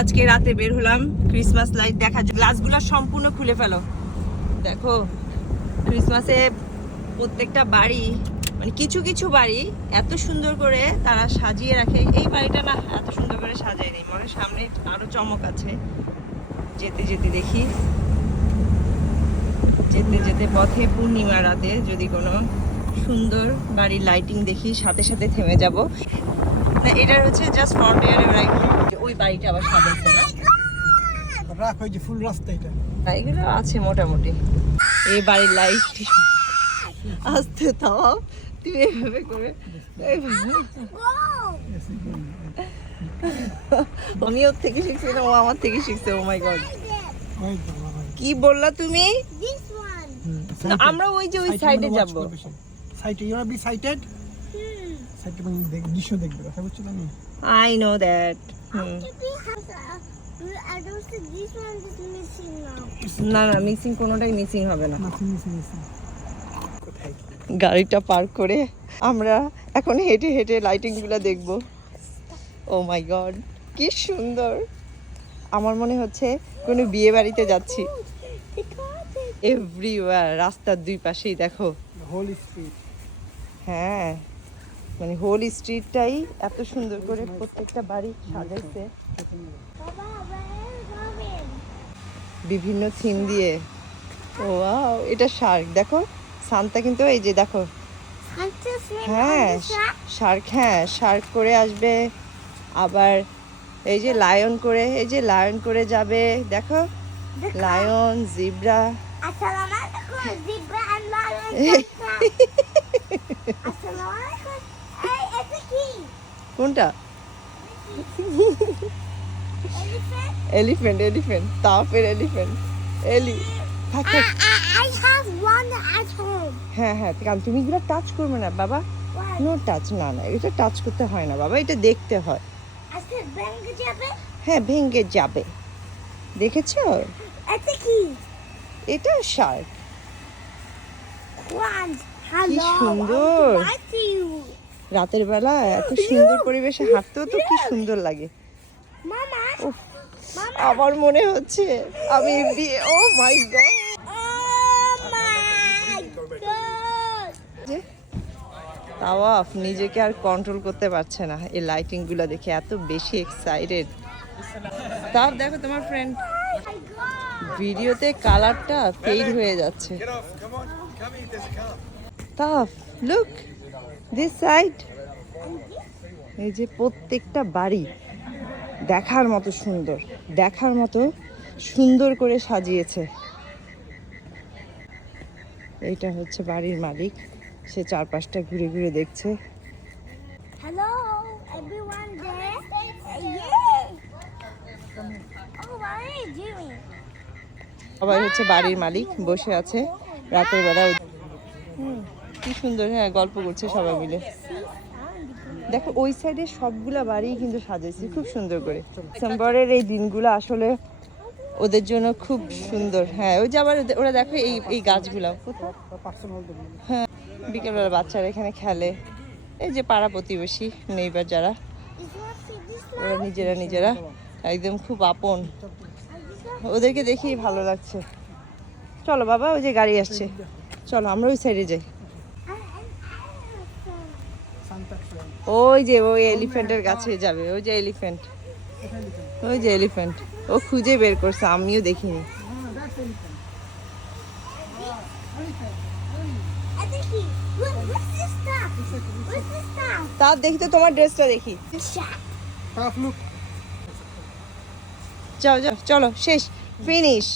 আজকে রাতে বের হলাম ক্রিসমাস লাইট দেখা। গ্লাসগুলো সম্পূর্ণ খুলে ফেলো। দেখো ক্রিসমাসে প্রত্যেকটা বাড়ি, মানে কিছু কিছু বাড়ি এত সুন্দর করে তারা সাজিয়ে রাখে। এই বাড়িটা না এত সুন্দর করে সাজায় নেই, মনে সামনে আরো চমক আছে। যেতে যেতে দেখি, যেতে যেতে পথে পূর্ণিমা রাতে যদি কোনো সুন্দর বাড়ির লাইটিং দেখি সাথে সাথে থেমে যাব। না, এটা হচ্ছে জাস্ট ফ্রন্ট এয়ারে ওই বাড়িটা আবার সাজাচ্ছে না, রাখ ওই যে ফুল রাস্তা এটা এগুলো আছে মোটামুটি। এই বাড়ির লাইট আসতে তাও তুমি এভাবে করে আমি ওর থেকে শিখছি না, ও আমার থেকে শিখছে। ও মাই গড, কি বললা তুমি? না, আমরা ওই যে ওই সাইডে যাব। সাইডে ইউ আর বি সাইটেড, সাইডে মানে দৃশ্য দেখবে, কথা বুঝছো তুমি? I know that. না না, মিসিং কোনোটাই মিসিং হবে না। গাড়িটা পার্ক করে আমরা এখন হেঁটে হেঁটে লাইটিং গুলা দেখবো। ও মাই গড, কি সুন্দর! আমার মনে হচ্ছে কোনো বিয়ে বাড়িতে যাচ্ছি। এভরিওয়্যার, রাস্তার দুই পাশেই দেখো হোল স্ট্রিট। হ্যাঁ, মানে হোল স্ট্রিটটাই এত সুন্দর করে প্রত্যেকটা বাড়ি সাজাইছে বিভিন্ন থিম দিয়ে। ও ওয়াও, এটা শার্ক, দেখো সান্তা কিন্তু এই যে দেখো। হ্যাঁ শার্ক, হ্যাঁ শার্ক করে আসবে, আবার এই যে লায়ন করে, এই যে লায়ন করে যাবে দেখো, লায়ন জিব্রা। কোনটা? এলিফ্যান্ট, এলিফ্যান্ট, তাফের এলিফ্যান্ট, এলি। হ্যাঁ হ্যাঁ, কারণ তুমি এগুলো টাচ করবে না বাবা। নো টাচ, না না, এটা টাচ করতে হয় না বাবা, এটা দেখতে হয়। হ্যাঁ ভেঙে যাবে, দেখেছো? এটা শার্ক। কি সুন্দর রাতের বেলা এত সুন্দর পরিবেশে হাঁটতেও তো কি সুন্দর লাগে। উফ, আমার মনে হচ্ছে আমি বিয়ে, ও মাই গড। তাওয়াফ নিজেকে আর কন্ট্রোল করতে পারছে না এই লাইটিং গুলা দেখে, এত বেশি এক্সাইটেড। তাও দেখো তোমার ফ্রেন্ড ভিডিওতে কালারটা ফেড হয়ে যাচ্ছে। তাফ লুক দিস সাইড, এই যে প্রত্যেকটা বাড়ি দেখার মতো সুন্দর, দেখার মতো সুন্দর করে সাজিয়েছে। এইটা হচ্ছে বাড়ির মালিক, সে চারপাশটা ঘুরে ঘুরে দেখছে। Hello, everyone there? Oh, what are you doing? সবাই হচ্ছে বাড়ির মালিক, বসে আছে রাতের বেলা। কি সুন্দর, হ্যাঁ গল্প করছে সবাই মিলে। দেখো ওই সাইডে সবগুলা বাড়ি কিন্তু সাজাইছে খুব সুন্দর করে। ডিসেম্বরের এই দিনগুলো আসলে ওদের জন্য খুব সুন্দর। হ্যাঁ ওই যে আবার ওরা দেখো এই এই গাছগুলা, হ্যাঁ বিকেলবেলা বাচ্চারা এখানে খেলে। এই যে পাড়া প্রতিবেশী নেইবার যারা, ওরা নিজেরা নিজেরা একদম খুব আপন, ওদেরকে দেখেই ভালো লাগছে। চলো বাবা, ওই যে গাড়ি আসছে, চলো আমরা ওই সাইডে যাই। ওই যে ওই এলিফ্যান্টের কাছে যাবে, ওই যে এলিফ্যান্ট, ওই যে এলিফ্যান্ট, ও খুঁজে বের করছে, আমিও দেখিনি। তা দেখি তো, তোমার ড্রেসটা দেখি। যাও যাও, চলো শেষ, ফিনিশ।